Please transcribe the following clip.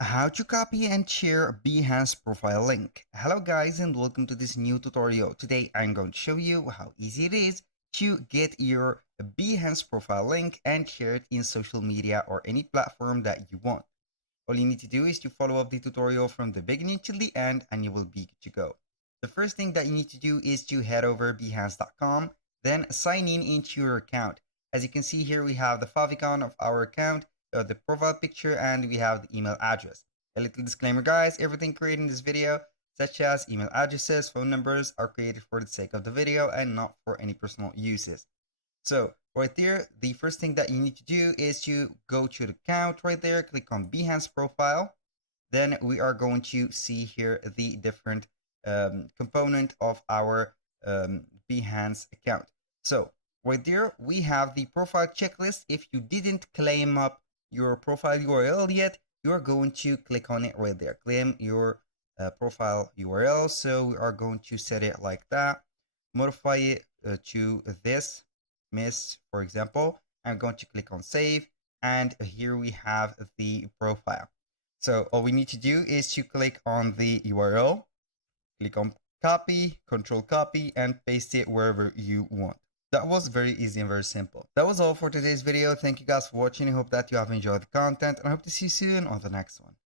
How to copy and share Behance profile link. Hello guys and welcome to this new tutorial. Today I'm going to show you how easy it is to get your Behance profile link and share it in social media or any platform that you want. All you need to do is to follow up the tutorial from the beginning to the end and you will be good to go. The first thing that you need to do is to head over behance.com, then sign in into your account. As you can see here, we have the favicon of our account, the profile picture, and we have the email address. A little disclaimer guys, everything created in this video, such as email addresses, phone numbers, are created for the sake of the video and not for any personal uses. So right there, the first thing that you need to do is to go to the account right there, click on Behance profile. Then we are going to see here the different component of our Behance account. So right there, we have the profile checklist. If you didn't claim up your profile URL yet, you are going to click on it right there. Claim your profile URL. So we are going to set it like that. Modify it to this miss, for example. I'm going to click on save. And here we have the profile. So all we need to do is to click on the URL, click on copy, control copy, and paste it wherever you want. That was very easy and very simple. That was all for today's video. Thank you guys for watching. I hope that you have enjoyed the content and I hope to see you soon on the next one.